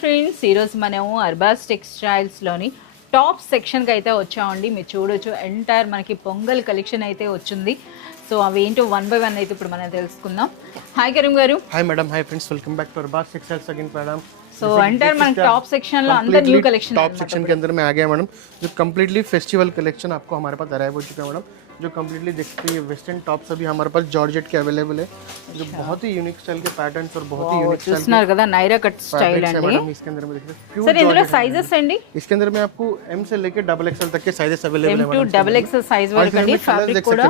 Friends, ఈరోజు మనము Arbaz టెక్స్టైల్స్లోని top సెక్షన్కి అయితే వచ్చామండి. మీరు చూడొచ్చు ఎంటైర్ మనకి పొంగల్ కలెక్షన్ అయితే వచ్చింది. సో అవి ఏంటో వన్ బై వన్ అయితే ఇప్పుడు మనం తెలుసుకుందాం. Hi Karim garu. Hi madam. Hi friends, welcome back to Arbaz textiles again madam. So entire మనకి టాప్ సెక్షన్ లో अंदर न्यू कलेक्शन टॉप सेक्शन के अंदर में आ गया मैडम. जो कम्प्लीटली फेस्टिवल कलेक्शन आपको हमारे पास अराइव हो चुका है मैडम. जो कम्प्लीटली देखते हैं वेस्टर्न टॉप्स अभी हमारे पास जॉर्जेट के अवेलेबल है. जो बहुत ही यूनिक स्टाइल के पैटर्न्स और बहुत ही यूनिक చూస్తున్నారు కదా నైరా కట్ స్టైల్ అండి. मैडम इसके अंदर में देखिए सर ఇందులో సైజెస్ అండి. इसके अंदर में आपको एम से लेके डबल एक्सएल तक के साइजेस अवेलेबल है. M to double XL size वరకు అండి. ఫ్యాబ్రిక్ కూడా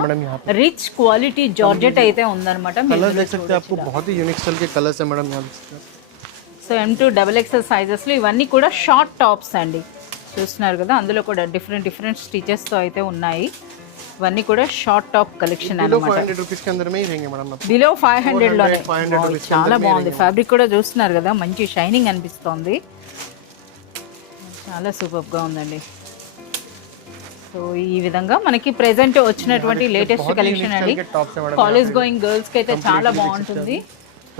రిచ్ క్వాలిటీ జార్జెట్ అయితే ఉందన్నమాట. कलर देख सकते हैं, आपको बहुत ही यूनिक स्टाइल के कलर्स है मैडम. यहाँ so M to double XL సైజెస్లో ఇవన్నీ కూడా షార్ట్ టాప్స్ అండి. చూస్తున్నారు కదా, అందులో కూడా డిఫరెంట్ స్టిచెస్తో అయితే ఉన్నాయి. ఇవన్నీ కూడా షార్ట్ టాప్ కలెక్షన్ అన్నమాట. 500 రూపీస్ के अंदर में ही रहेंगे मैडम. బిలో 500 లోనే చాలా బాగుంది. ఫ్యాబ్రిక్ కూడా చూస్తున్నారు కదా, మంచి షైనింగ్ అనిపిస్తోంది. చాలా సూపర్ గా ఉందండి. సో ఈ విధంగా మనకి ప్రెజెంట్ వచ్చినటువంటి లేటెస్ట్ కలెక్షన్ అండి. కాలేజ్ గోయింగ్ గర్ల్స్ కి అయితే చాలా బాగుంటుంది.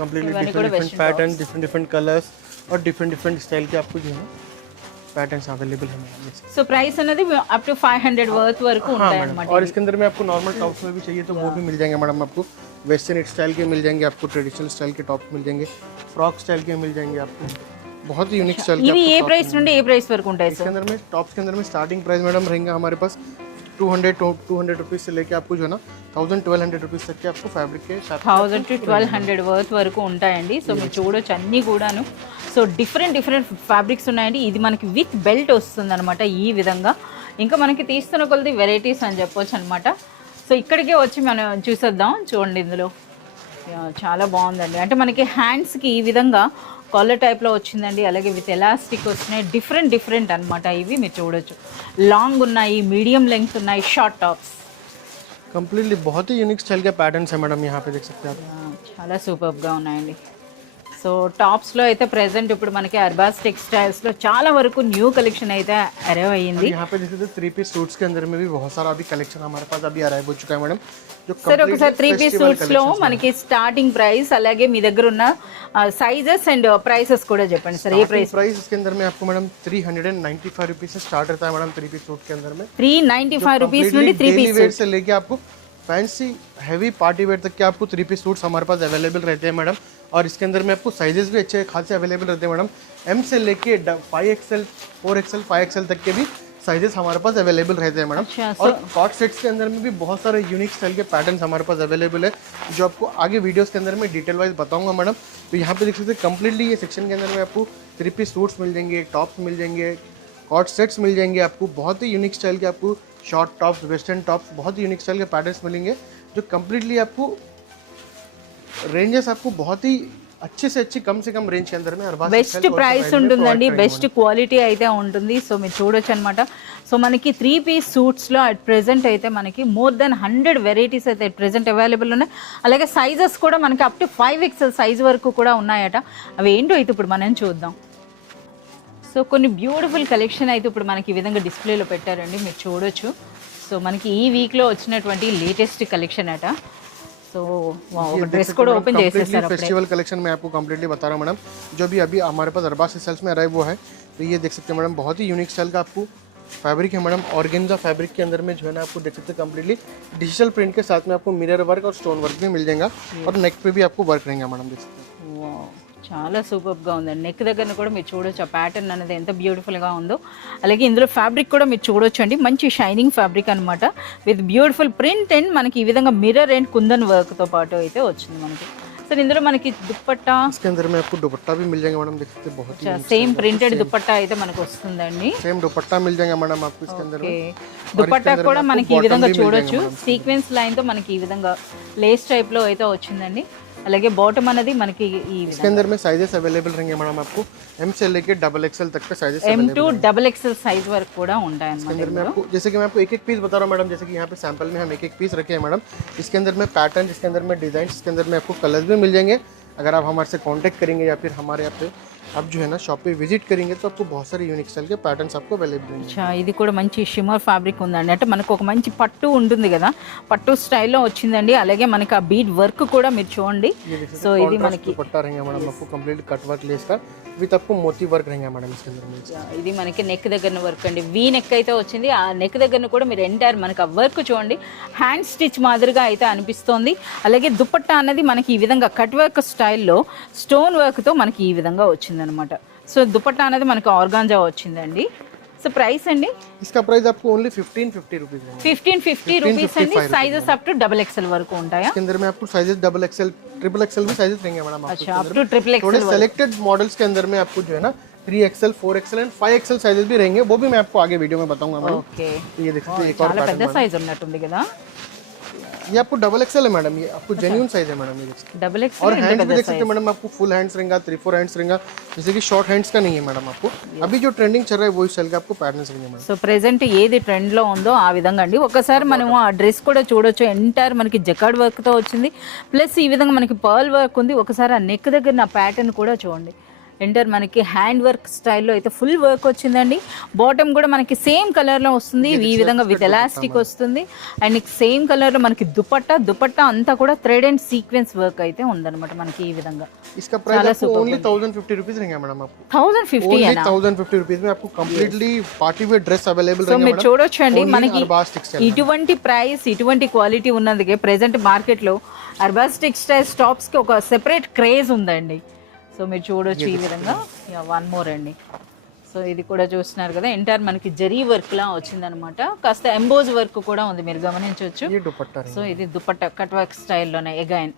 Completely different pattern, different colours और डिफरेंट स्टाइल के आपको जो है पैटर्न्स अवेलेबल है. సో ప్రైస్ అనేది అప్ టు 500 వర్త్ వరకు ఉంటాయి అన్నమాట. और इसके अंदर में आपको नॉर्मल टॉप्स में भी चाहिए तो वो भी मिल जाएंगे मैडम. आपको वेस्टर्न स्टाइल के मिल जाएंगे, आपको ट्रेडिशनल स्टाइल के टॉप्स मिल जाएंगे, फ्रॉक स्टाइल के मिल जाएंगे आपको. बहुत ही यूनिक स्टाइल ఇవి ఏ ప్రైస్ నుండి ఏ ప్రైస్ వరకు ఉంటాయి इसके अंदर में टॉप्स के अंदर में स्टार्टिंग प्राइस मैडम रहेंगे हमारे पास 200 रुपीज से लेके आपको जो है ना 1200 रुपीज तक के आपको फैब्रिक के 1000 to 1200 వర్త్ వరకు ఉంటాయండి. సో మీరు చూడొచ్చు అన్నీ కూడాను. సో డిఫరెంట్ ఫ్యాబ్రిక్స్ ఉన్నాయండి. ఇది మనకి విత్ బెల్ట్ వస్తుంది అనమాట ఈ విధంగా. ఇంకా మనకి తీస్తున్న కొలది వెరైటీస్ అని చెప్పొచ్చు అనమాట. సో ఇక్కడికే వచ్చి మనం చూసేద్దాం. చూడండి, ఇందులో చాలా బాగుందండి. అంటే మనకి హ్యాండ్స్కి ఈ విధంగా కాలర్ టైప్లో వచ్చిందండి. అలాగే విత్ ఎలాస్టిక్ వచ్చినాయి. డిఫరెంట్ అనమాట. ఇవి మీరు చూడొచ్చు. లాంగ్ ఉన్నాయి, మీడియం లెంగ్త్ ఉన్నాయి, షార్ట్ టాప్స్. कंप्लीटली बहुत ही यूनिक स्टाइल के पैटर्न्स है मैडम. यहाँ पे देख सकते हैं आप. చాలా సూపర్గా ఉన్నాయండి. సో టాప్స్లో అయితే ప్రెసెంట్ ఇప్పుడు మనకి అర్బాస్ టెక్స్టైల్స్లో చాలా వరకు న్యూ కలెక్షన్ అయితే అరైవ్ అయ్యింది. यहाँ पे देख सकते हैं 3 पीस सूट्स के अंदर में भी बहुत सारा अभी कलेक्शन हमारे पास अभी अराइव हो चुका है मैडम. जो సార్ ఒకసారి 3 పీస్ సూట్స్లో మనకి స్టార్టింగ్ ప్రైస్ అలాగే మీ దగ్గర ఉన్న సైజెస్ అండ్ ప్రైసెస్ కూడా చెప్పండి సార్. ఏ ప్రైస్ इसके अंदर में आपको मैडम 395 रुपीज से स्टार्ट रहता है मैडम. 3 पीस सूट के अंदर में 395 రూపీస్ నుండి 3 पीस वेयर से लेके आपको फैंसी हैवी पार्टी वेयर तक के आपको 3 पीस सूट्स हमारे पास अवेलेबल रहते हैं मैडम. और इसके अंदर में आपको साइजेस भी अच्छे खासे अवेलेबल रहते हैं मैडम. एम से लेके 5XL 4XL 5XL तक के भी साइजेस हमारे पास अवेलेबल रहते हैं मैडम. और कॉट सेट्स के अंदर में भी बहुत सारे यूनिक स्टाइल के पैटर्न्स हमारे पास अवेलेबल है, जो आपको आगे वीडियोस के अंदर में डिटेल वाइज बताऊंगा मैडम. तो यहाँ पे देख सकते हैं कम्प्लीटली ये सेक्शन के अंदर में आपको 3 पीस सूट्स मिल जाएंगे, टॉप्स मिल जाएंगे, कॉट सेट्स मिल जाएंगे. आपको बहुत ही यूनिक स्टाइल के आपको शॉर्ट टॉप्स, वेस्टर्न टॉप्स, बहुत ही यूनिक स्टाइल के पैटर्न्स मिलेंगे. जो कम्प्लीटली आपको रेंजेस आपको बहुत ही अच्छे से अच्छी कम से कम रेंज के अंदर में బెస్ట్ ప్రైస్ ఉంటుందండి. బెస్ట్ క్వాలిటీ అయితే ఉంటుంది. సో మీరు చూడొచ్చు అనమాట. సో మనకి 3 పీస్ సూట్స్లో అట్ ప్రెజెంట్ అయితే మనకి మోర్ దెన్ 100 వెరైటీస్ అయితే అట్ ప్రెజెంట్ అవైలబుల్ ఉన్నాయి. అలాగే సైజెస్ కూడా మనకి అప్ టు 5XL సైజ్ వరకు కూడా ఉన్నాయట. అవి ఏంటో అయితే ఇప్పుడు మనం చూద్దాం. సో కొన్ని బ్యూటిఫుల్ కలెక్షన్ అయితే ఇప్పుడు మనకి ఈ విధంగా డిస్ప్లేలో పెట్టారండి. మీరు చూడొచ్చు. సో మనకి ఈ వీక్లో వచ్చినటువంటి లేటెస్ట్ కలెక్షన్ అట. సో ఒక డ్రెస్ కూడా ఓపెన్ చేసేసారు. फेस्टिवल कलेक्शन मैं आपको कंप्लीटली बता रहा हूँ मैडम. जो भी अभी हमारे पास अरबाज टेक्सटाइल्स में अराइव हुआ है, तो ये देख सकते हैं मैडम, बहुत ही यूनिक स्टाइल का आपको फैब्रिक है मैडम. ऑर्गेन्जा फैब्रिक के अंदर में जो है ना आपको देख सकते हैं कम्प्लीटली डिजिटल प्रिंट के साथ में आपको मिरर वर्क और स्टोन वर्क भी मिल जाएगा. और नेक पे भी आपको वर्क रहेगा मैडम. देख सकते हैं చాలా సూపర్గా ఉందండి. నెక్ దగ్గర కూడా మీరు చూడొచ్చు ఆ ప్యాటర్న్ అనేది ఎంత బ్యూటిఫుల్గా ఉందో. అలాగే ఇందులో ఫ్యాబ్రిక్ కూడా మీరు చూడొచ్చు అండి. మంచి షైనింగ్ ఫ్యాబ్రిక్ అనమాట విత్ బ్యూటిఫుల్ ప్రింట్ అండ్ మనకి ఈ విధంగా మిర్రర్ అండ్ కుందన్ వర్క్తో పాటు అయితే వచ్చింది మనకి. సరే ఇందులో మనకి దుపట్టా, इसके अंदर में आपको दुपट्टा भी मिल जाएगा मैडम. देख सकते हैं बहुत ही సేమ్ ప్రింటెడ్ దుపట్టా అయితే మనకు వస్తుందండి. सेम दुपट्टा मिल जाएगा मैडम आपको इसके अंदर में. దుపట్టా కూడా మనకి ఈ విధంగా చూడొచ్చు. సీక్వెన్స్ లైన్తో మనకి ఈ విధంగా లేస్ టైప్లో అయితే వచ్చిందండి. అలాగే బాటమ్ అనేది మనకి ఈ इसके अंदर में साइजेस अवेलेबल रहेंगे मैडम. आपको एम से लेके डबल एक्सएल तक के sizes M to double XL size वరకు కూడా ఉంటాయి అన్నమాట. अंदर में आपको जैसे कि मैं आपको एक पीस बता रहा हूँ मैडम. जैसे कि यहाँ पे सैंपल में हम एक पीस रखे हैं मैडम. इसके अंदर में पैटर्न, इसके अंदर में डिजाइन, इसके अंदर में आपको कलर्स भी मिल जाएंगे. अगर आप हमारे से कांटेक्ट करेंगे या फिर हमारे यहाँ पे आप जो है ना शॉप पे विजिट करेंगे तो आपको बहुत सारे यूनिक स्टाइल के पैटर्न्स आपको अवेलेबल हैं। అచ్చా, ఇది కూడా మంచి షిమ్మర్ ఫ్యాబ్రిక్ ఉందండి. అంటే మనకు ఒక మంచి పట్టు ఉంటుంది కదా, పట్టు స్టైల్లో వచ్చిందండి. అలాగే మనకి ఆ బీడ్ వర్క్ కూడా మీరు చూడండి. సో ఇది మనకి दुपट्टा रहेगा मैडम आपको कंप्लीट कट वर्क लेस का विद आपको मोती वर्क रहेगा मैडम इसके अंदर में। ఇది మనకి నెక్ దగ్గర వర్క్ అండి. వీ నెక్ అయితే వచ్చింది. ఆ నెక్ దగ్గర కూడా మీరు ఎంటైర్ మనకి ఆ వర్క్ చూడండి, హ్యాండ్ స్టిచ్ మాదిరిగా అయితే అనిపిస్తోంది. అలాగే దుపట్టా అనేది మనకి ఈ విధంగా కట్ వర్క్ స్టైల్లో స్టోన్ వర్క్తో మనకి ఈ విధంగా వచ్చిందనమాట. సో దుపట్టా అనేది మనకి ఆర్గాంజా వచ్చిందండి. సో ప్రైస్ అండి, इसका प्राइस आपको ओनली 1550 रुपीज है। 1550 రూపీస్ అండి. Sizes up to double XL వరకు ఉంటాయా? इसके अंदर में आपको sizes double XL triple XL भी साइजेस रहेंगे मैडम आपको। अच्छा, अप टू ट्रिपल थोड़े XL सेलेक्टेड मॉडल्स के अंदर में आपको जो है ना 3XL 4XL and 5XL sizes भी रहेंगे, वो भी मैं आपको आगे वीडियो में बताऊंगा मैडम। ఓకే, ये देख सकते हैं एक और చాలా పెద్ద సైజ్ ఉన్నట్టుంది కదా. ये आपको डबल एक्सएल है मैडम, ये आपको जेन्युइन साइज है मैडम। ये देख सकते డబుల్ हैं। और हैंड्स भी देख सकते हैं मैडम, आपको फुल हैंड्स रहेगा, 3-4 हैंड्स रहेगा, जैसे कि शॉर्ट हैंड्स का नहीं है मैडम आपको। अभी जो ट्रेंडिंग चल रहा है वही स्टाइल का आपको पैटर्न्स रहेंगे मैडम। సో ప్రెసెంట్ ఏది ట్రెండ్లో ఉందో ఆ విధంగా అండి. ఒకసారి మనము ఆ డ్రెస్ కూడా చూడొచ్చు. ఎంటైర్ మనకి జకార్డ్ వర్క్తో వచ్చింది, ప్లస్ ఈ విధంగా మనకి పర్ల్ వర్క్ ఉంది. ఒకసారి ఆ నెక్ దగ్గర నా ప్యాటర్న్ కూడా చూడండి. ఎంటర్ మనకి హ్యాండ్ వర్క్ స్టైల్లో అయితే ఫుల్ వర్క్ వచ్చిందండి. బాటమ్ కూడా మనకి సేమ్ కలర్లో వస్తుంది, ఈ విధంగా విత్ ఎలాస్టిక్ వస్తుంది. అండ్ సేమ్ కలర్లో మనకి దుపట్టా అంతా కూడా థ్రెడ్ అండ్ సీక్వెన్స్ వర్క్ అయితే ఉందన్నమాట మనకి ఈ విధంగా. इसका प्राइस आपको ओनली 1050 रुपीज रहेगा मैडम आपको। 1050 ओनली 1050 रुपीज में आपको completely party wear dress available so रहेगा మీరు मैडम। చూడొచ్చు అండి, మనకి अरबाज टेक्सटाइल ఇటువంటి ప్రైస్ ఇటువంటి క్వాలిటీ ఉన్నందుకే ప్రెసెంట్ మార్కెట్లో అర్బాస్ టెక్స్టైల్ స్టాప్స్కి ఒక సెపరేట్ క్రేజ్ ఉందండి. సో మీరు చూడొచ్చు ఈ విధంగా. వన్ మోర్ అండి. సో ఇది కూడా చూస్తున్నారు కదా, ఎంటైర్ మనకి జరీ వర్క్ లా వచ్చిందనమాట. కాస్త ఎంబోజ్ వర్క్ కూడా ఉంది, మీరు గమనించవచ్చు. ये दुपट्टा సో ఇది దుపట్టా కట్ వర్క్ స్టైల్లోనే అగైన్.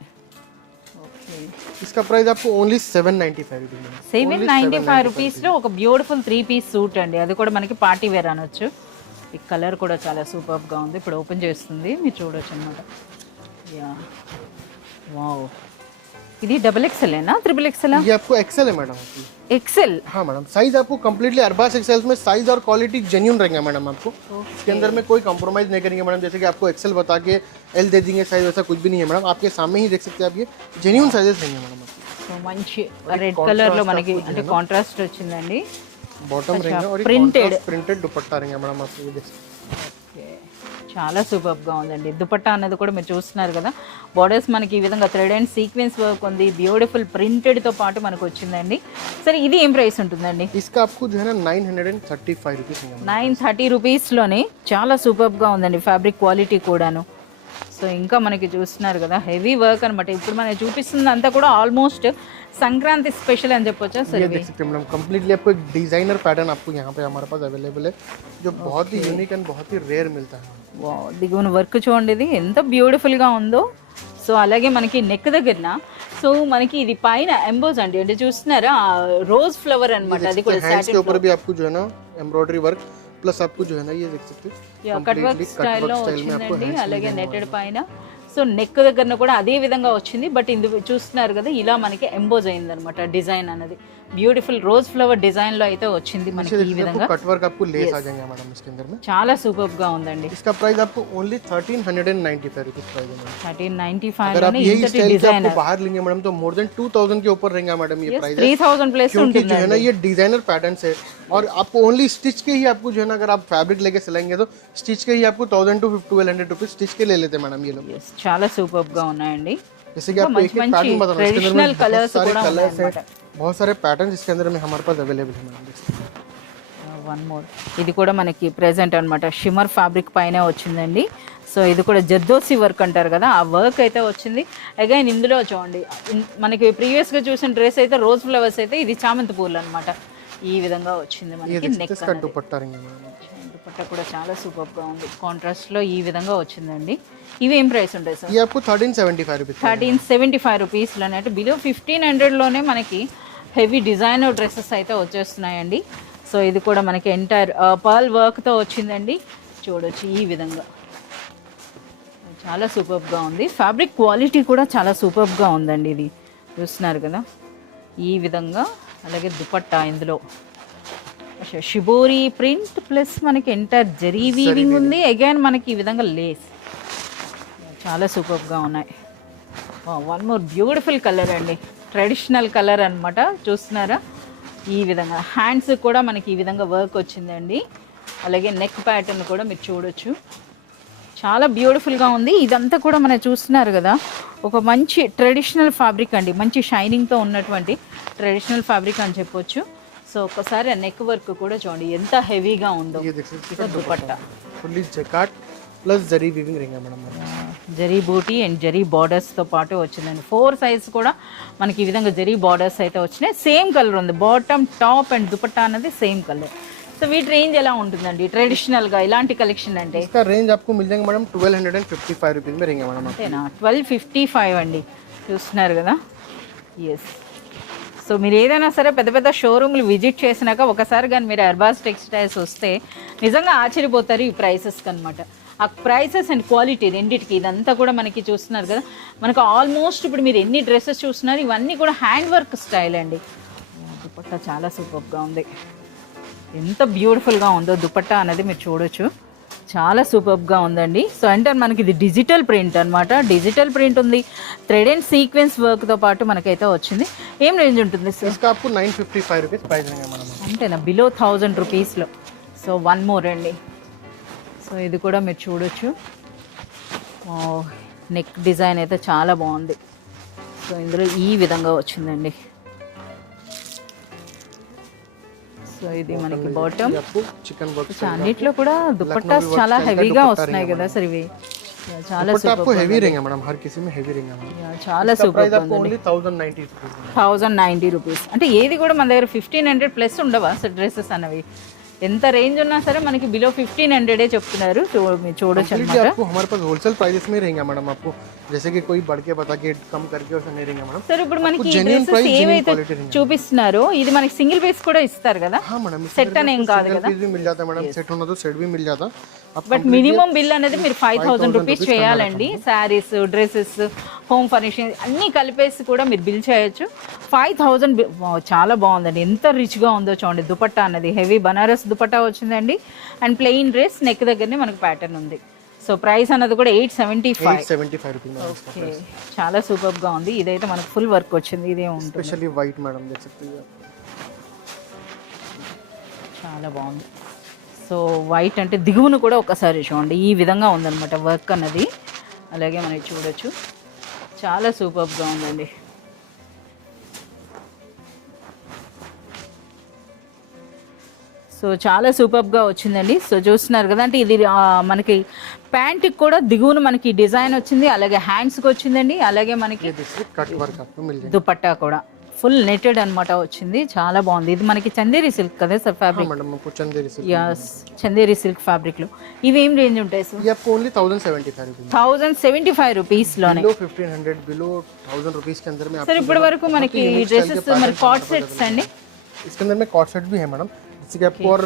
इसका प्राइस आपको ओनली 795 रुपीज में। 795 రూపీస్లో ఒక బ్యూటిఫుల్ 3 పీస్ సూట్ అండి. అది కూడా మనకి పార్టీ వేర్ అనొచ్చు. ఈ కలర్ కూడా చాలా సూపర్గా ఉంది. ఇప్పుడు ఓపెన్ చేస్తుంది, మీరు చూడొచ్చు అనమాట. Yeah, wow. ఇది డబుల్ XL ఏనా, ట్రిపుల్ XL? ये आपको एक्सेल है मैडम। XL. हाँ मैडम, साइज आपको कंप्लीटली अरबाज एक्सेल में साइज और क्वालिटी जेन्युइन रहेगा मैडम आपको। इसके अंदर में कोई कंप्रोमाइज नहीं करेंगे मैडम, जैसे कि आपको एक्सेल बता के एल दे देंगे साइज, वैसा कुछ भी नहीं है मैडम। आपके सामने ही देख सकते हैं आप, ये जेन्युइन साइजेस रहेंगे मैडम आपको। సో మంచి రెడ్ కలర్లో మనకి అంటే కాంట్రాస్ట్ వచ్చిందండి. बॉटम रहेगा और प्रिंटेड दुपट्टा रहेगा मैडम आपको। ये देख सकते हैं। చాలా సూపర్గా ఉందండి. దుపట్టా అన్నది కూడా మీరు చూస్తున్నారు కదా, బార్డర్స్ మనకి ఈ విధంగా థ్రెడ్ అండ్ సీక్వెన్స్ వర్క్ ఉంది. బ్యూటిఫుల్ ప్రింటెడ్తో పాటు మనకు వచ్చిందండి. సరే ఇది ఏం ప్రైస్ ఉంటుందండి? इसका आपको जो है ना 935 रुपीज है। 930 రూపీస్లోనే చాలా సూపర్గా ఉందండి ఫ్యాబ్రిక్ క్వాలిటీ కూడాను. సో ఇంకా మనకి చూస్తున్నారు కదా, హెవీ వర్క్ అనమాట. ఇప్పుడు మనకి చూపిస్తుంది అంతా కూడా ఆల్మోస్ట్ సంక్రాంతి స్పెషల్ అని చెప్పొచ్చా సార్? ये देख सकते हैं मैडम, कंप्लीटली आपको एक डिजाइनर पैटर्न आपको यहाँ पे हमारे पास अवेलेबल है, जो बहुत ही यूनिक एंड बहुत ही रेयर मिलता है। దిగువన వర్క్ చూడండి, ఇది ఎంత బ్యూటిఫుల్గా ఉందో. సో అలాగే మనకి నెక్ దగ్గరన సో మనకి ఇది పైన ఎంబోజ్ అండి, అంటే చూస్తున్నారా రోజ్ ఫ్లవర్ అన్నమాట. అది కూడా हैंड्स के ऊपर भी आपको जो है ना एम्ब्रॉयडरी वर्क प्लस आपको जो है ना ये देख सकते हैं కట్ వర్క్ స్టైల్లో వచ్చిందండి. అలాగే నెట్టెడ్ పైన సో నెక్ దగ్గర కూడా అదే విధంగా వచ్చింది. బట్ ఇందులో చూస్తున్నారు కదా, ఇలా మనకి ఎంబోజ్ అయింది అనమాట డిజైన్ అనేది. బ్యూటిఫుల్ రోజ్ ఫ్లవర్ డిజైన్ లో అయితే వచ్చింది మనకి ఈ విధంగా. कट वर्क आपको लेस आ जाएंगे मैडम इसके अंदर में। చాలా సూపర్ గా ఉందండి. इसका प्राइस आपको ओनली 1395 रुपीज प्राइस है मैडम। 1395 अगर आप లోనే यही ఇంతటి स्टाइल డిజైన్ आपको बाहर लेंगे मैडम तो मोर देन 2000 के ऊपर रहेगा मैडम ये प्राइस। 3000 प्लस क्योंकि ఉంటుంది जो है ना ये डिजाइनर पैटर्न है और आपको ओनली स्टिच के ही आपको जो है ना, अगर आप फैब्रिक लेके सिलाएंगे तो स्टिच के ही आपको 1000 to 1200 रुपीज स्टिच के ले लेते हैं मैडम ये लोग। చాలా సూపర్ గా ఉన్నాయండి. जैसे कि आपको एक पैटर्न बता रहा हूं, इसके अंदर में कलर्स बहुत सारे కూడా कलर्स हैं, ఉన్నాయన్నమాట. बहुत सारे पैटर्न्स इसके अंदर में हमारे पास अवेलेबल है मैडम। వన్ మోర్, ఇది కూడా మనకి ప్రెజెంట్ అనమాట షిమ్మర్ ఫ్యాబ్రిక్ పైన వచ్చిందండి. సో ఇది కూడా జద్దోసి వర్క్ అంటారు కదా, ఆ వర్క్ అయితే వచ్చింది. అగైన్ ఇందులో చూడండి, మనకి ప్రీవియస్గా చూసిన డ్రెస్ అయితే రోజ్ ఫ్లవర్స్, అయితే ఇది చామంతి పూలు అనమాట. ఈ విధంగా వచ్చింది మనకి నెక్. దుపట్టా కూడా చాలా సూపర్గా ఉంది, కాంట్రాస్ట్లో ఈ విధంగా వచ్చిందండి. ఇవి ఏం ప్రైస్ ఉంటాయి సార్? ये आपको 1375 रुपीज 1375 రూపీస్లోనే, అంటే బిలో 1500లోనే మనకి హెవీ డిజైనర్ డ్రెస్సెస్ అయితే వచ్చేస్తున్నాయండి. సో ఇది కూడా మనకి ఎంటైర్ పర్ల్ వర్క్తో వచ్చిందండి. చూడొచ్చు ఈ విధంగా, చాలా సూపర్గా ఉంది. ఫ్యాబ్రిక్ క్వాలిటీ కూడా చాలా సూపర్గా ఉందండి. ఇది చూస్తున్నారు కదా ఈ విధంగా. అలాగే దుపట్టా ఇందులో షిబోరి ప్రింట్ ప్లస్ మనకి ఎంటైర్ జరీ వీవింగ్ ఉంది. అగైన్ మనకి ఈ విధంగా లేస్, చాలా సూపర్గా ఉన్నాయి. వన్ మోర్ బ్యూటిఫుల్ కలర్ అండి, ట్రెడిషనల్ కలర్ అనమాట. చూస్తున్నారా ఈ విధంగా హ్యాండ్స్ కూడా మనకి ఈ విధంగా వర్క్ వచ్చిందండి. అలాగే నెక్ ప్యాటర్న్ కూడా మీరు చూడొచ్చు, చాలా బ్యూటిఫుల్గా ఉంది. ఇదంతా కూడా మనం చూస్తున్నారు కదా, ఒక మంచి ట్రెడిషనల్ ఫ్యాబ్రిక్ అండి, మంచి షైనింగ్తో ఉన్నటువంటి ట్రెడిషనల్ ఫ్యాబ్రిక్ అని చెప్పొచ్చు. సో ఒకసారి ఆ నెక్ వర్క్ కూడా చూడండి ఎంత హెవీగా ఉందో. Dupatta fully jacquard plus zari weaving ring madam, zari buti and zari బార్డర్స్తో పాటు వచ్చిందండి. 4 సైజ్ కూడా మనకి ఈ విధంగా జరీ బార్డర్స్ అయితే వచ్చినాయి. సేమ్ కలర్ ఉంది, బాటమ్ టాప్ అండ్ దుపట్టా అనేది సేమ్ కలర్. సో వీటి రేంజ్ ఎలా ఉంటుందండి ట్రెడిషనల్గా ఇలాంటి కలెక్షన్ అంటే? इसका रेंज आपको मिल जाएगा मैडम 1255 रुपीज़ में रहेंगे मैडम. అంతేనా? 1255 అండి, చూస్తున్నారు కదా. ఎస్, సో మీరు ఏదైనా సరే పెద్ద పెద్ద షోరూమ్లు విజిట్ చేసినాక ఒకసారి కానీ మీరు అర్బాస్ టెక్స్టైల్స్ వస్తే నిజంగా ఆశ్చర్యపోతారు ఈ ప్రైసెస్కి అనమాట. ఆ ప్రైసెస్ అండ్ క్వాలిటీ రెండింటికి. ఇదంతా కూడా మనకి చూస్తున్నారు కదా, మనకు ఆల్మోస్ట్ ఇప్పుడు మీరు ఎన్ని డ్రెస్సెస్ చూస్తున్నారు ఇవన్నీ కూడా హ్యాండ్ వర్క్ స్టైల్ అండి. దుపట్టా చాలా సూపర్గా ఉంది, ఎంత బ్యూటిఫుల్గా ఉందో దుపట్టా అనేది మీరు చూడొచ్చు, చాలా సూపర్గా ఉందండి. సో అంటే మనకి ఇది డిజిటల్ ప్రింట్ అనమాట, డిజిటల్ ప్రింట్ ఉంది, థ్రెడ్ అండ్ సీక్వెన్స్ వర్క్తో పాటు మనకైతే వచ్చింది. ఏం రేంజ్ ఉంటుంది సార్? इसका आपको 955 रुपीज़ प्राइस रहेगा मैडम. అంతేనా? బిలో 1000 రూపీస్లో. సో వన్ మోర్ అండి. సో ఇది కూడా మీరు చూడొచ్చు, నెక్ డిజైన్ అయితే చాలా బాగుంది. సో ఇందులో ఈ విధంగా వచ్చిందండి. సో ఇది మనకి బాటమ్. చికెన్ వర్క్ అన్నిట్లో కూడా దుపట్టాస్ చాలా హెవీగా వస్తున్నాయి కదా సార్ ఇవి, చాలా आपको हेवी रहेंगे मैडम, हर किसी में हेवी रहेंगे मैडम. చాలా సూపర్. Only 1090 rupees. 1090 రూపీస్ అంటే ఏది కూడా మన దగ్గర 1500 ప్లస్ ఉండవా సార్ డ్రెస్సెస్ అనేవి? ఎంత రేంజ్ ఉన్నా సరే మనకి బిలో 1500 చెప్తున్నారు. మీరు చూడొచ్చు అనమాట. आपको हमारे पास होलसेल प्राइसेस में रहेंगे मैडम. आपको जैसे कि कोई बढ़ के बता के कम करके वैसा नहीं रहेंगे मैडम. సార్ ఇప్పుడు మనకి ఈ డ్రెస్సెస్ ఏవైతే చూపిస్తున్నారో ఇది మనకి సింగిల్ పీస్ కూడా ఇస్తారు కదా? हाँ मैडम, సెట్ అనేం కాదు కదా? पीस भी मिल जाता है मैडम, सेट होना तो सेट भी मिल जाता. బట్ మినిమం బిల్ అనేది మీరు 5000 రూపీస్ చేయాలండి. శారీస్, డ్రెస్సెస్, హోమ్ ఫర్నిషింగ్ అన్నీ కలిపేసి కూడా మీరు బిల్ చేయొచ్చు. 5000 చాలా బాగుందండి, ఎంత రిచ్గా ఉందో చూడండి. దుపట్టా అన్నది హెవీ బనారస్ దుపట్టా వచ్చిందండి అండ్ ప్లెయిన్ డ్రెస్, నెక్ దగ్గరనే మనకు ప్యాటర్న్ ఉంది. సో ప్రైస్ అన్నది కూడా 875 रुपीज़. ఓకే, చాలా సూపర్గా ఉంది. ఇదైతే మనకు ఫుల్ వర్క్ వచ్చింది, ఇదే ఉంటుంది. स्पेशली वाइट मैडम देख सकते हैं. చాలా బాగుంది. సో వైట్ అంటే దిగువను కూడా ఒకసారి చూడండి, ఈ విధంగా ఉందన్నమాట వర్క్ అన్నది. అలాగే మనకి చూడొచ్చు, చాలా సూపర్గా ఉందండి. సో చాలా సూపర్గా వచ్చిందండి. సో చూస్తున్నారు కదా, అంటే ఇది మనకి ప్యాంట్కి కూడా దిగువన మనకి డిజైన్ వచ్చింది, అలాగే హ్యాండ్స్కి వచ్చిందండి, అలాగే మనకి దుపట్టా కూడా ఫుల్ నెటెడ్ అనమాట వచ్చింది, చాలా బాగుంది. ఇది మనకి చందేరి సిల్క్ కదా sir fabric? Yes, Chanderi silk fabric లో ఇవి ఏం రేంజ్ ఉంటాయి సార్? 1075 రూపీస్ లోనే. 1500 బిలో 1000 रुपीस के अंदर में सर ఇప్పటి వరకు మనకి డ్రెస్సెస్ మరి कॉट सेट्स అండి? इसके अंदर में कॉट सेट भी है मैडम, जैसे आपको और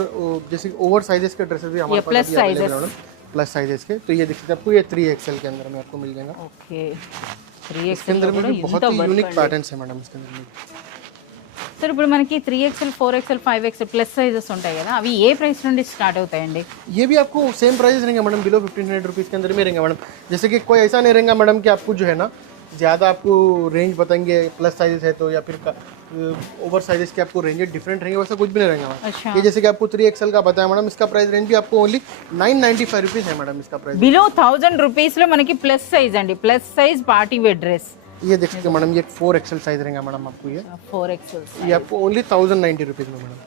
जैसे ओवर साइजेस के ड्रेसेस भी हमारे पास प्लस साइजेस, प्लस साइजेस के. तो ये देख सकते हैं आपको, ये 3XL के अंदर में आपको मिल जाएगा. ओके, 3XL अंदर में भी बहुत ही यूनिक पैटर्न्स है मैडम इसके अंदर में. సార్ ఇప్పుడు మనకి 3XL, 4XL, 5XL plus sizes ఉంటాయి కదా, అవి ఏ ప్రైస్ నుండి స్టార్ట్ అవుతాయండి? ये भी आपको सेम प्राइस रहेंगे मैडम, बिलो 1500 रुपीज़ के अंदर में रहेंगे मैडम. जैसे कि कोई ऐसा नहीं रहेगा मैडम कि आपको जो है ना ज़्यादा आपको रेंज बताएंगे, प्लस साइजेस है तो या फिर ओवर साइजेस के आपको रेंज डिफरेंट रहेंगे, वैसा कुछ भी नहीं रहेगा मैडम. अच्छा, ये जैसे कि आपको 3XL का बताया मैडम, इसका प्राइस रेंज भी आपको ओनली 995 रुपीज़ है मैडम. इसका प्राइस బిలో 1000 రూపీస్లో మనకి ప్లస్ సైజ్ అండి, plus size party wear dress. ये देख सकते हैं मैडम, ये 4XL साइज रहेगा मैडम आपको. ये 4XL ये आपको ओनली 1090 रुपीज़ में मैडम.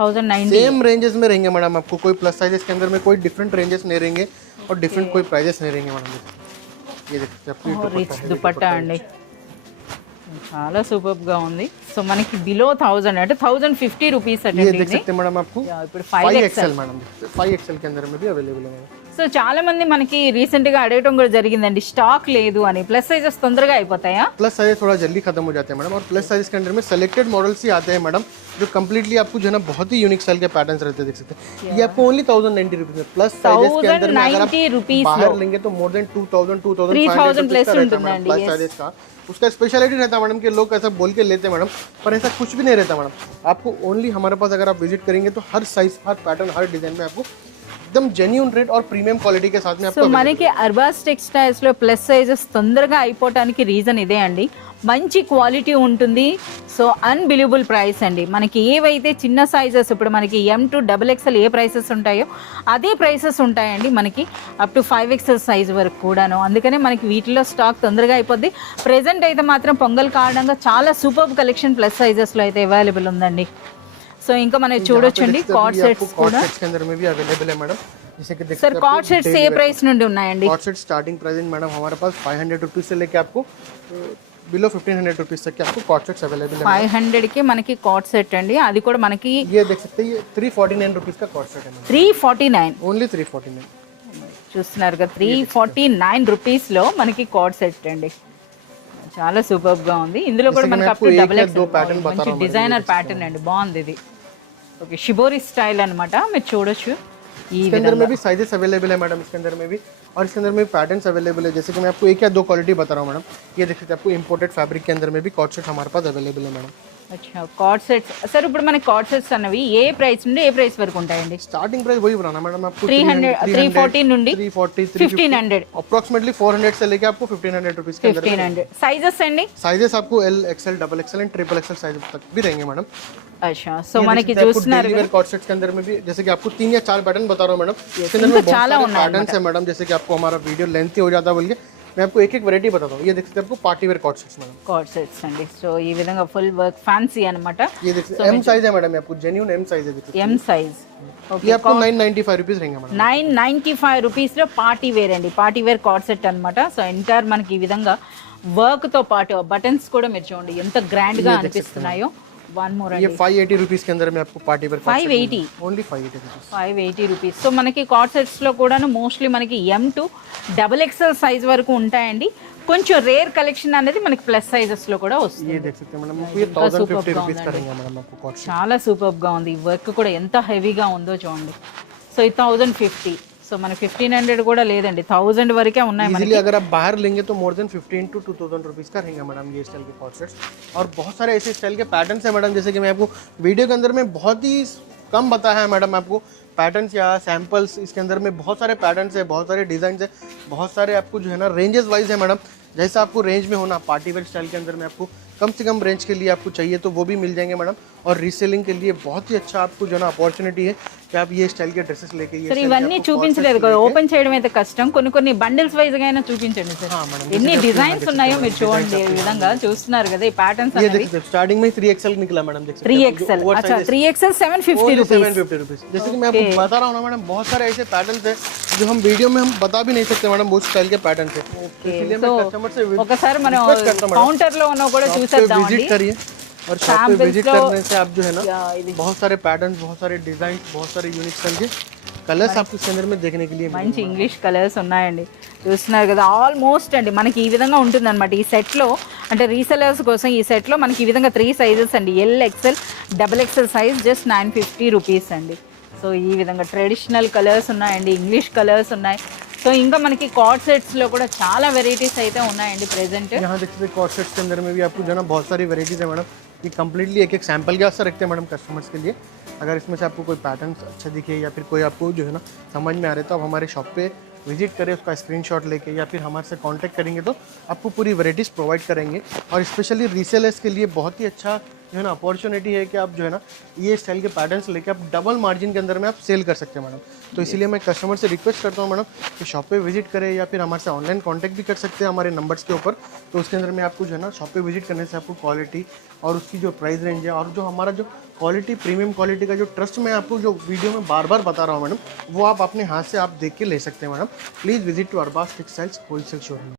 1090 सेम रेंजेस में रहेंगे मैडम. आपको कोई प्लस साइजेस के अंदर में कोई डिफरेंट रेंजेस नहीं रहेंगे और डिफरेंट कोई प्राइजेस नहीं रहेंगे मैडम. ये देख सकते हैं आपको, రిచ్ దుపట్టా అండి, చాలా సూపర్గా ఉంది. సో మనకి బిలో 1000 అంటే 1050 రూపీస్ ये అంటే देख सकते हैं मैडम आपको ఇప్పుడు 5XL मैडम, 5XL के अंदर में भी अवेलेबल है मैडम. సో చాలా మంది మనకి రీసెంట్ గా అడగటం కూడా జరిగిందండి, స్టాక్ లేదు అని. ప్లస్ సైజెస్ తొందరగా అయిపోతాయా? प्लस साइज थोड़ा जल्दी खत्म हो जाते हैं मैडम, और प्लस साइज के अंदर में सेलेक्टेड मॉडल्स ही आते हैं मैडम, जो कम्प्लीटली आपको जो है ना बहुत ही यूनिक स्टाइल के पैटर्न्स रहते हैं. देख सकते हैं ये आपको ओनली 1090 रुपीज़ में. प्लस साइजेस के अंदर में अगर आप 1090 रुपीस बाहर लेंगे तो मोर देन 2000 2500 प्लस का रहता है मैडम प्लस साइजेस का. उसका स्पेशलिटी रहता है मैडम कि लोग ऐसा बोल के लेते हैं मैडम, पर ऐसा कुछ भी नहीं रहता मैडम. आपको ओनली हमारे पास अगर आप विजिट करेंगे तो हर साइज, हर पैटर्न, हर डिजाइन में आपको एकदम जेन्यून रेट और प्रीमियम क्वालिटी के साथ में సో आपको మనకి అర్బాస్ టెక్స్టైల్స్ లో ప్లస్ సైజెస్ తొందరగా అయిపోవటానికి రీజన్ ఇదే అండి, మంచి క్వాలిటీ ఉంటుంది. సో అన్బిలీవబుల్ ప్రైస్ అండి. మనకి ఏవైతే చిన్న సైజెస్ ఇప్పుడు మనకి M2 XXL ఏ ప్రైసెస్ ఉంటాయో అదే ప్రైసెస్ ఉంటాయండి మనకి అప్ టు 5XL సైజ్ వరకు కూడాను. అందుకనే మనకి వీటిలో స్టాక్ తొందరగా అయిపోద్ది. ప్రెజెంట్ అయితే మాత్రం పొంగల్ కారణంగా చాలా సూపర్ కలెక్షన్ ప్లస్ సైజెస్లో అయితే అవైలబుల్ ఉందండి. సో ఇంకా మనం చూడొచ్చండి కార్డ్ సెట్స్ కూడా. के अंदर में भी अवेलेबल है मैडम, जैसे कि देख సార్ కార్డ్ సెట్స్ ఏ ప్రైస్ నుండి ఉన్నాయండి? Cord set starting price madam हमारे पास 500 रुपीज से लेके आपको बिलो 1500 रुपीज तक के आपको कॉर्ड सेट्स अवेलेबल है. 500 కి మనకి కార్డ్ సెట్ అండి, అది కూడా మనకి ये देख सकते हैं, ये 349 रुपीज का कॉर्ड सेट है मैडम, 349 ओनली 349. చూస్తున్నారు కదా, 349 రూపీస్లో మనకి కార్డ్ సెట్ అండి. చాలా సూపర్ గా ఉంది. ఇందులో కూడా మనకి అప్ టు XXL మంచి డిజైనర్ ప్యాటర్న్ అండి, బాగుంది ఇది. ఓకే, షిబోరి స్టైల్ అన్నమాట, మీరు చూడొచ్చు. ఈ इसके अंदर में भी साइजेस अवेलेबल है मैडम, इसके अंदर में भी, और इसके अंदर में पैटर्न्स अवेलेबल है. जैसे कि मैं आपको एक या दो क्वालिटी बता रहा हूँ मैडम. ये देख सकते हैं, आपको इंपोर्टेड फैब्रिक के अंदर में भी कॉर्ड सेट हमारे पास अवेलेबल है मैडम. అచ్చా కార్డ్ సెట్స్. సార్ ఇప్పుడు మనకి కార్డ్ సెట్స్ అన్నవి ఏ ప్రైస్ నుండి ఏ ప్రైస్ వరకు ఉంటాయండి? स्टार्टिंग प्राइस वही बनाना मैडम आपको 340 నుండి 340 1500 अप्रोक्सीमेटली 400 से लेके आपको 1500 रुपीज के अंदर. 1500 సైజెస్ అండి. साइजेस आपको L XL XXL and XXL size तक भी रहेंगे मैडम. అచ్చా, సో మనకి చూస్తున్నారు కదా, कॉर्ड सेट्स के अंदर में भी जैसे कि आपको 3 या 4 पैटर्न बता रहा हूँ मैडम. इसके अंदर में बहुत सारे पैटर्न्स है मैडम, जैसे कि आपको हमारा वीडियो लेंथी हो जाता है बोल के मैं आपको एक एक वैरायटी बताता हूँ. ये देख सकते हैं, आपको party wear cord sets madam. Cord sets అండి. సో ఈ విధంగా ఫుల్ వర్క్ ఫ్యాన్సీ అన్నమాట. ये देख सकते हैं, M साइज है मैडम, ये आपको जेन्युइन M साइज है. देख सकते ఎం సైజ్. हैं, ये आपको 995 रुपीज रहेंगे मैडम. 995 రూపీస్లో పార్టీ వేర్ అండి, పార్టీ వేర్ కార్డ్ సెట్ అనమాట. సో ఎంటైర్ మనకి ఈ విధంగా వర్క్తో పాటు బటన్స్ కూడా మీరు చూడండి ఎంత గ్రాండ్గా అనిపిస్తున్నాయో. వన్ మోర్ ये అండి, 580 रुपीज के अंदर में आपको party where 580 only 580 rupees. 580 rupees. So మనకి కార్డ్ సెట్స్లో కూడాను మోస్ట్లీ మనకి M2 XXL సైజ్ వరకు ఉంటాయండి. కొంచెం రేర్ కలెక్షన్ అనేది మనకి ప్లస్ సైజెస్లో కూడా వస్తుంది. ये देख सकते हैं मैडम, ये 1050 रुपीज का रहेगा मैडम आपको कॉर्ड सेट. చాలా సూపర్గా ఉంది. ఈ వర్క్ కూడా ఎంత హెవీగా ఉందో చూడండి. సో ఈ 1050, సో మనకి 1500 కూడా లేదండి, 1000 వరకే ఉన్నాయి మనకి. इजीली अगर आप बाहर लेंगे तो मोर देन 15 to 2000 रुपीज का रहेगा मैडम ये स्टाइल के कॉर्ड सेट्स. और बहुत सारे ऐसे स्टाइल के पैटर्न्स है मैडम, जैसे कि मैं आपको वीडियो के अंदर में बहुत ही कम बताया है मैडम आपको पैटर्न्स या सैम्पल्स. इसके अंदर में बहुत सारे पैटर्न्स है, बहुत सारे डिजाइन है, बहुत सारे आपको जो है ना रेंजेस वाइज है मैडम. जैसा आपको रेंज में होना पार्टी वेयर स्टाइल के अंदर में आपको कम से कम रेंज के लिए आपको चाहिए तो वो भी मिल जाएंगे मैडम. और रीसेलिंग के लिए बहुत ही अच्छा आपको जो है ना अपॉर्चुनिटी है कि आप ये स्टाइल के ड्रेसेस लेके ये సార్ ఇవన్నీ చూపించలేదు కదా, ఓపెన్ చేయడం అయితే కష్టం. కొన్ని బండిల్స్ వైజ్ గా అయినా చూపించండి సార్. ఎన్ని డిజైన్స్ ఉన్నాయో మీరు చూడండి. ఈ విధంగా చూస్తున్నారు కదా, ఈ ప్యాటర్న్స్ ये అనేవి. देख सकते हैं, स्टार्टिंग में 3XL निकला मैडम, देख सकते हैं. 3XL, अच्छा 3XL 750 रुपीस. 750 रुपीज. जैसे कि मैं आपको बता रहा हूँ ना मैडम, बहुत सारे ऐसे पैटर्न्स है जो हम वीडियो में हम बता भी नहीं सकते मैडम, वो स्टाइल के पैटर्न्स है. इसलिए मैं कस्टमर से ఒకసారి మనం కౌంటర్ లో ఉన్న కూడా చూసేద్దాం అండి. विजिट करिए, और शॉप पे विजिट करने से आप जो है ना बहुत सारे पैटर्न्स, बहुत सारे डिजाइन, बहुत सारे यूनिक स्टाइल के कलर्स आपको इसके अंदर में देखने के लिए మంచి ఇంగ్లీష్ కలర్స్ ఉన్నాయండి, చూస్తున్నారు కదా. ఆల్మోస్ట్ అండి మనకి ఈ విధంగా ఉంటుంది అనమాట ఈ సెట్లో. అంటే రీసెలర్స్ కోసం ఈ సెట్లో మనకి ఈ విధంగా 3 సైజెస్ అండి, L XL XXL size just 950 rupees అండి. సో ఈ విధంగా ట్రెడిషనల్ కలర్స్ ఉన్నాయండి, ఇంగ్లీష్ కలర్స్ ఉన్నాయి. సో ఇంకా మనకి కార్డ్ సెట్స్లో కూడా చాలా వెరైటీస్ అయితే ఉన్నాయండి ప్రెజెంట్. यहाँ देखते हैं कॉर्ड सेट्स के अंदर में भी आपको जो है ना बहुत सारी वेराइटीज़ है मैडम. ये कंप्लीटली एक एक सैंपल के वास्ते रखते हैं मैडम कस्टमर्स के लिए. अगर इसमें से आपको कोई पैटर्न अच्छा दिखे या फिर कोई आपको जो है ना समझ में आ रहा है तो आप हमारे शॉप पे विजिट करें, उसका स्क्रीनशॉट लेके या फिर हमारे से कांटेक्ट करेंगे तो आपको पूरी वेराइटीज़ प्रोवाइड करेंगे. और स्पेशली रीसेलर्स के लिए बहुत ही अच्छा जो है ना अपॉर्चुनिटी है कि आप जो है ना ये स्टाइल के पैटर्न्स लेके आप डबल मार्जिन के अंदर में आप सेल कर सकते हैं मैडम. तो इसीलिए मैं कस्टमर से रिक्वेस्ट करता हूँ मैडम कि शॉप पे विजिट करें या फिर हमारे से ऑनलाइन कांटेक्ट भी कर सकते हैं हमारे नंबर्स के ऊपर. तो उसके अंदर में आपको जो है ना शॉप पे विजिट करने से आपको क्वालिटी और उसकी जो प्राइस रेंज है और जो हमारा जो क्वालिटी प्रीमियम क्वालिटी का जो ट्रस्ट मैं आपको जो वीडियो में बार बार बता रहा हूँ मैडम, वो आप अपने हाथ से आप देख के ले सकते हैं madam. Please visit to Arbaz textiles wholesale showroom.